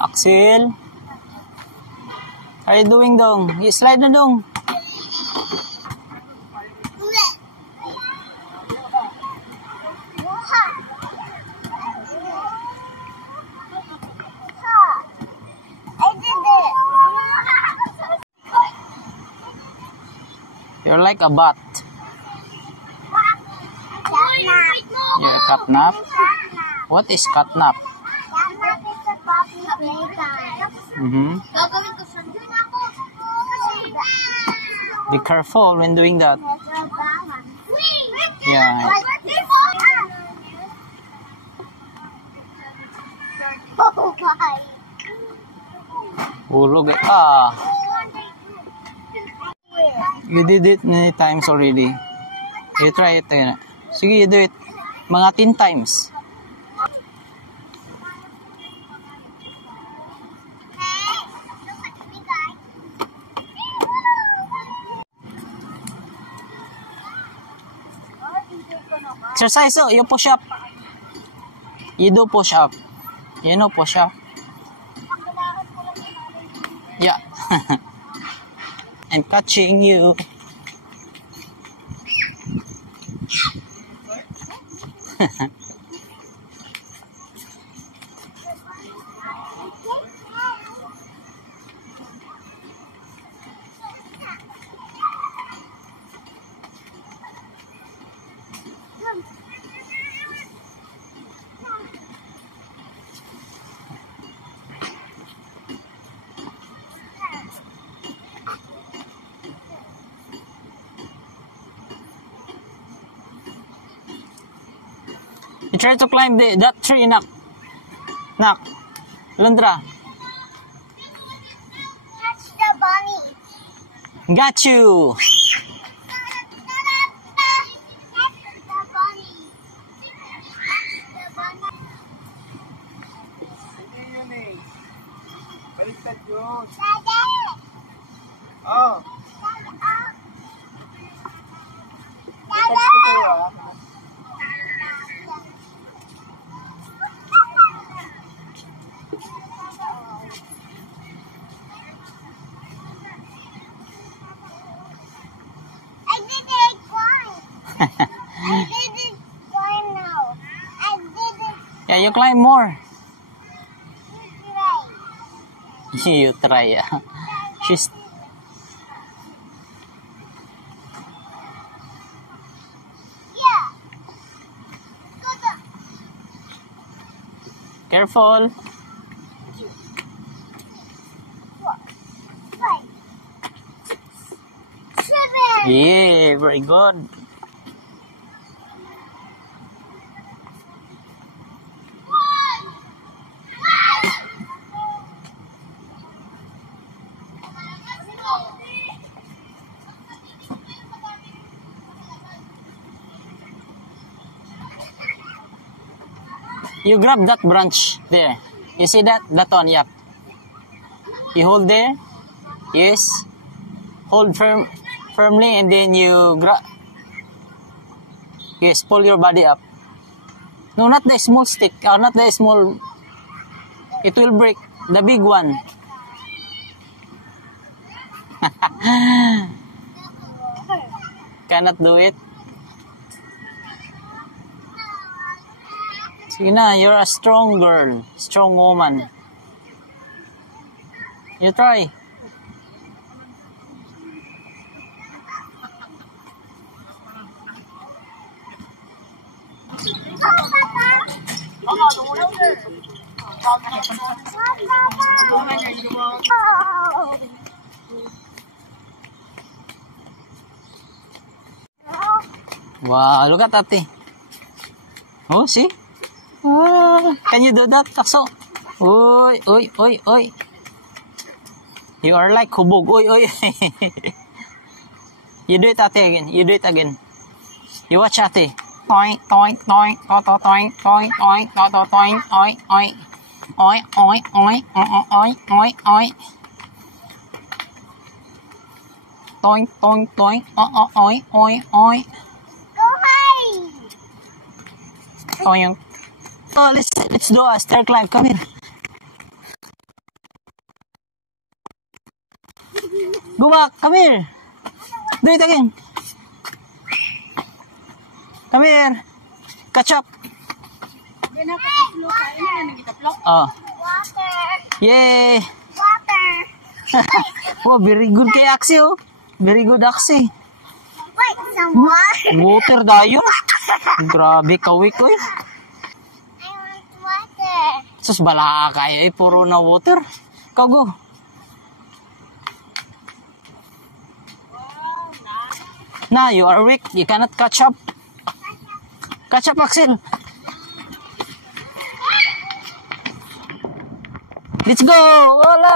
Axel. How are you doing, Dong? You slide na, Dong. You're like a bat. You're a catnap. What is catnap? Be careful when doing that. Yeah. Hulog eh. You did it many times already. You try it. Sige, you do it. Mga 10 times. Exercise, oh. You push up. You do push up. You know push up. Yeah. I'm catching you. You try to climb that tree, Nak. Nak. Lundra. Catch the bunny. Got you. Oh. Yeah, you climb more. You try, yeah. She's... Careful. Yeah, very good. You grab that branch there. You see that? That one, yep. You hold there. Yes. Hold firmly and then you grab. Yes, pull your body up. No, not the small stick. Or not the small. It will break. The big one. Cannot do it. Sige na, you're a strong girl. Strong woman. You try. Wow, look at Ate. Oh, see? Can you do that, Takso? Oy, oy, oy, oy. You are like hubog. Oy, oy. You do it, Ate, again. You do it again. You watch, Ate. Toink, toink, toink, toink, toink, toink, toink, toink, toink, oink, oink. Oink, oink, oink, oink, oink, oink. Toink, toink, toink, oink, oink, oink. Go high. Toink. Oh, let's do a stair climb. Come here. Go back. Come here. Do it again. Come here. Catch up. Oh. Water. Yay. Water. Oh, very good kay Axie, oh. Very good, Axie. Wait, some water. Water dayon. Grabe kawik, oy. I want water. Sus, bala kaya, eh. Puro na water. Ikaw, go. Nah, you are weak. You cannot catch up. Catch up, Axel. Let's go! Wala!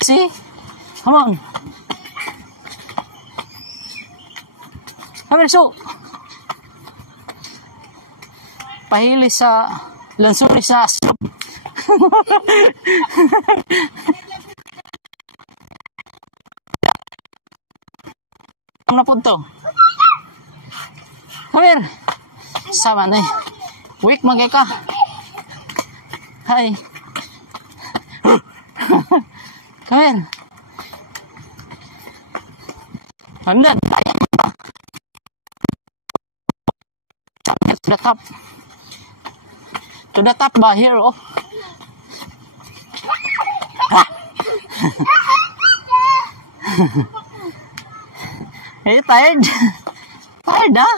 See? Come on. Come here, so. Pahili sa lansuri sa asop. Ano na po to? Come here. Sama na eh. Weak magay ka. Hi. Come here. Pandan. To the top. To the top ba? Here, oh. Are you tired? Tired, ah?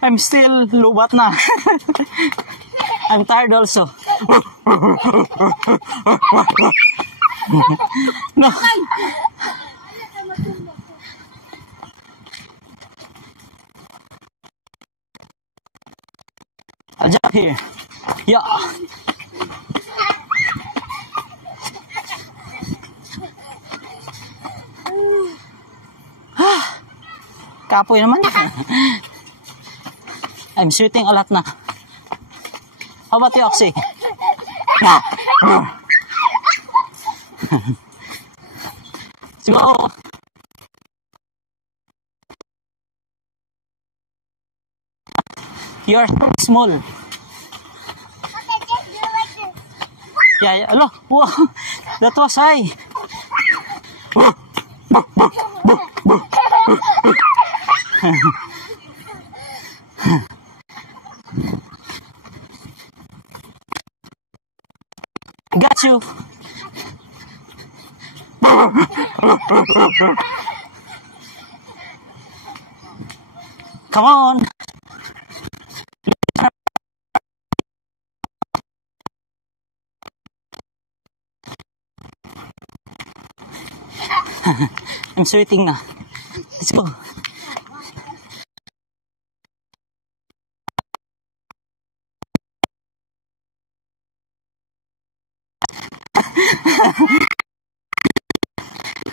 I'm still lubat na. I'm tired also. No. I'll jump here. Yeah. Kapoy naman. I'm sweating a lot na. How about you, Oxy? Let's go. You're small. Okay, just do like this. Yeah. Hello. Wow. That was high. Got you. Come on. I'm sweating na. Let's go.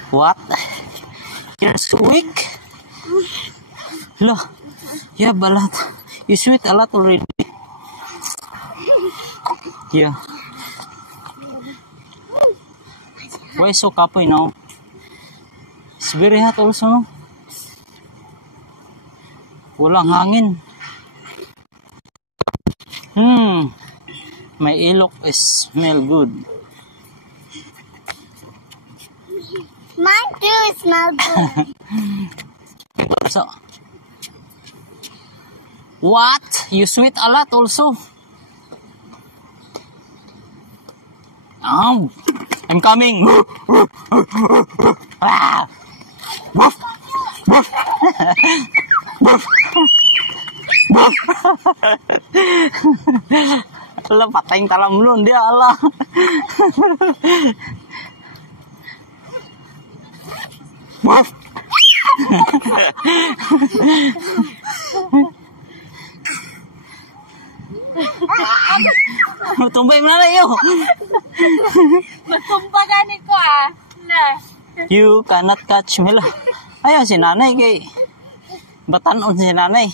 What? You're so weak? Look, you have a lot. You sweat a lot already. Yeah. Why so kapoy now? It's very hot also, no? Walang hangin. My ilok is smell good. Mine too smells good. So, what? You sweat a lot also. I'm coming. Ah. Ala, patayang talamlon dia, ala. Tumbay mo na yun. Matumba gani ko ah. Na. You cannot catch me lah. Ayaw si nanay kay batanon si nanay.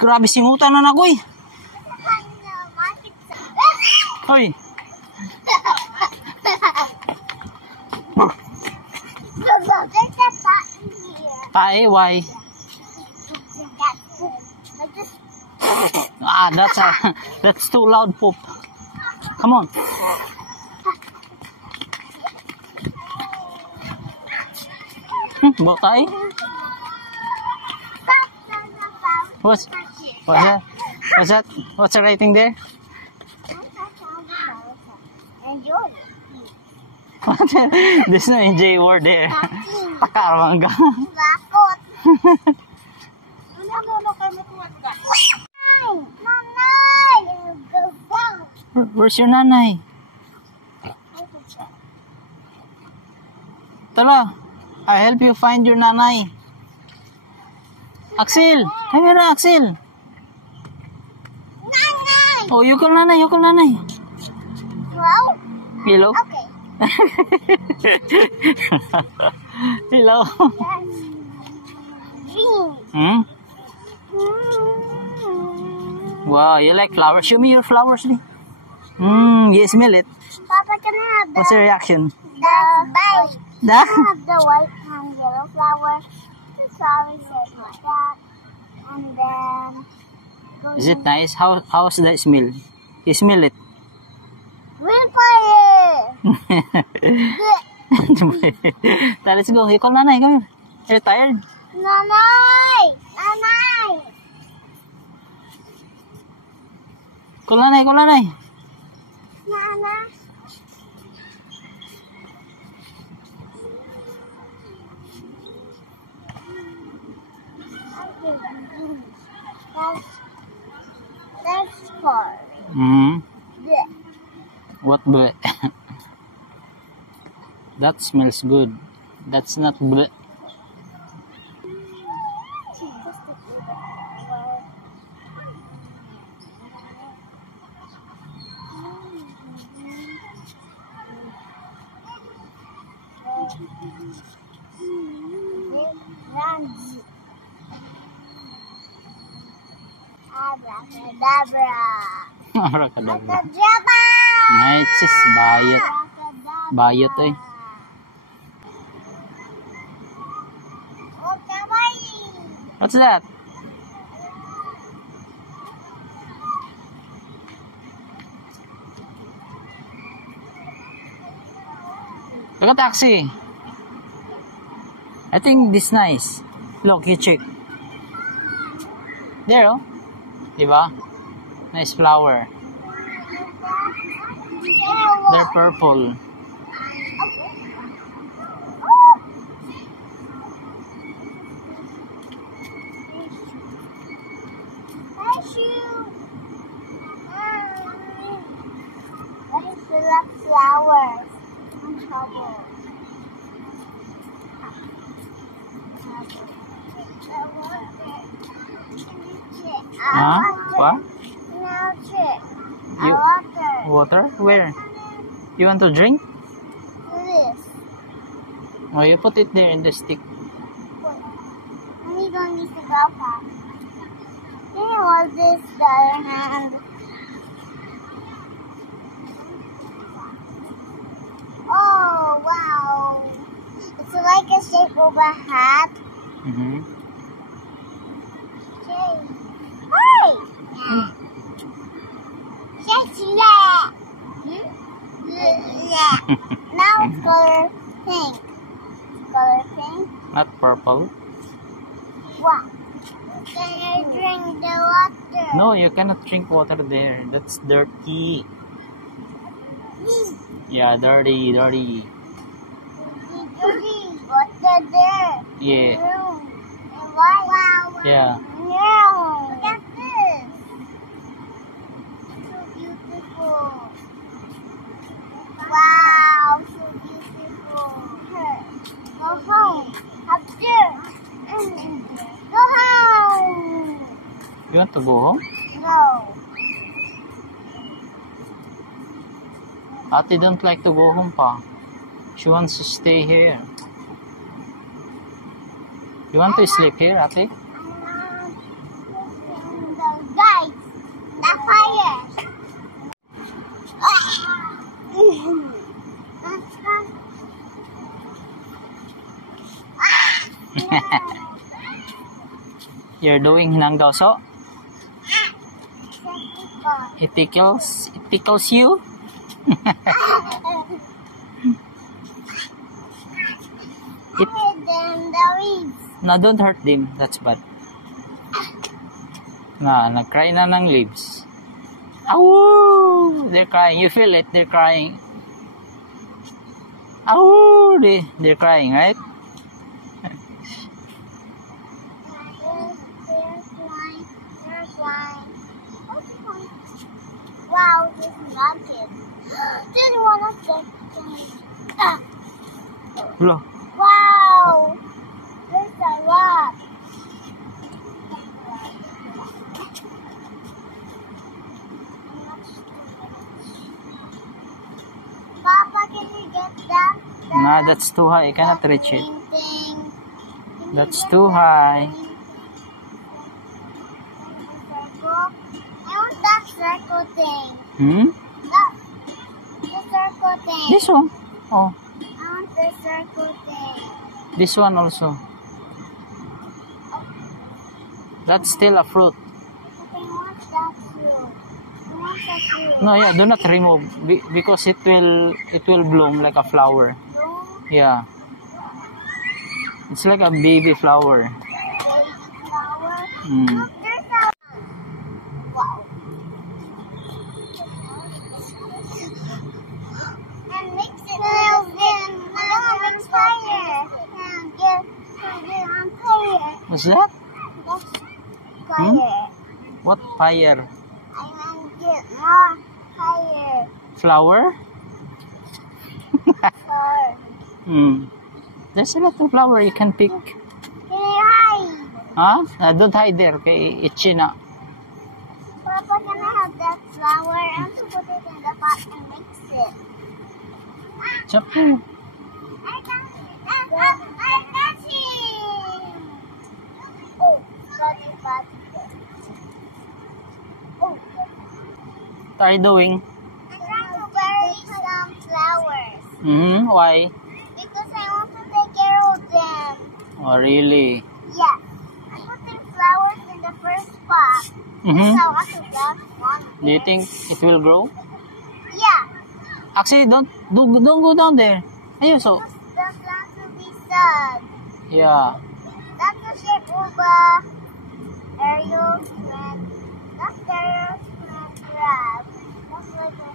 Grabe singutan na ako eh. Hoy. Tae, why? Like this. Ah, that's too loud poop. Come on. Bawa tae. What's that? What's that? What's the writing there? Enjoy. There's no NJ word there. Takarmangga. Bakot. Ano kayo matuwad ka? Nanay! Go down. Where's your nanay? Tala, I help you find your nanay. Axel! Hey, meron Axel! Nanay! Oh, you call nanay, you call nanay. Hello? Hello? Okay. Hello? Green. Hmm? Wow, you like flowers? Show me your flowers. You smell it. Papa, can I have What's the reaction? the bite? Da? Can I have the white and yellow flower? The flowers shape like that. And then... Is it nice? How's the smell? You smell it? Vampire! Let's go. You call nanay. Come here. You're tired? Nanay! Nanay! Call nanay, call nanay. Nana? That's for this. What bleh? That smells good. That's not bleh. Abracadabra. Abracadabra. Abracadabra. Ay, sis, bayot. Bayot eh. Oh, kawaii. What's that? Look at taxi. I think this nice. Look, you check. There, oh. Diba? Nice flower. They're purple. Flowers. I'm trouble. Huh? What? Now check. You Water. water? Where? You want to drink? This. Oh, you put it there in the stick. When you don't need to go fast. Can you hold this the other hand? Oh wow! It's like a shape of a hat. Mm-hmm. Okay. Hey! Yes, yeah. Yeah. Now it's color pink. Color pink. Not purple. Wow. Can I drink the water? No, you cannot drink water there. That's dirty. Yeah, dirty, dirty. Water there. Yeah. And why? Wow. Yeah. Yeah. Look at this. So beautiful. Wow, so beautiful. Go home. Up there. Go home. You want to go home? No. Ate don't like to go home pa. She wants to stay here. You want to sleep here, Ate? The guys, the fire. You're doing hinanggaw. So, It's a pickle. it tickles you. I hit them the weeds. No, don't hurt them. That's bad. Nag-cry na ng leaves. Ow! They're crying. You feel it. They're crying. Ow! They're crying, right? They're flying. Wow, this is not it. This is one of the things. Hello. Wow! There's a lot. Papa, can you get that? Nah, that's too high. I cannot reach it. Green thing. Can you That's get too that high. circle? I want that circle thing. Hmm? That, the circle thing. This one. Oh, I want the circle thing. this one also. That's still a fruit. But I want that fruit. I want that fruit. No, yeah, do not remove because it will bloom like a flower. Bloom, Yeah. It's like a baby flower. baby flower. Mm. Look, there's a... Wow. And mix it. I'm gonna mix fire. And get on fire. What's that? That's fire. What fire? I want to get more fire. Flower? Fire. Hmm. There's a lot of flower you can pick. Can I hide? Huh? Don't hide there, okay? Itchy na. Papa, can I have that flower? I want to put it in the pot and mix it. It's okay. I got it. Oh, got it. Oh, What are you doing? I'm trying to bury some flowers Why? because I want to take care of them. Oh, really? Yeah, I'm putting flowers in the first pot. Mm-hmm. So I forgot one. Do you think it will grow? Yeah, Actually, don't go down there. Ayun, so. because the plants will be sad. Yeah. That's the shape of a Ariel's friend. That's Ariel's friend crab. That's like a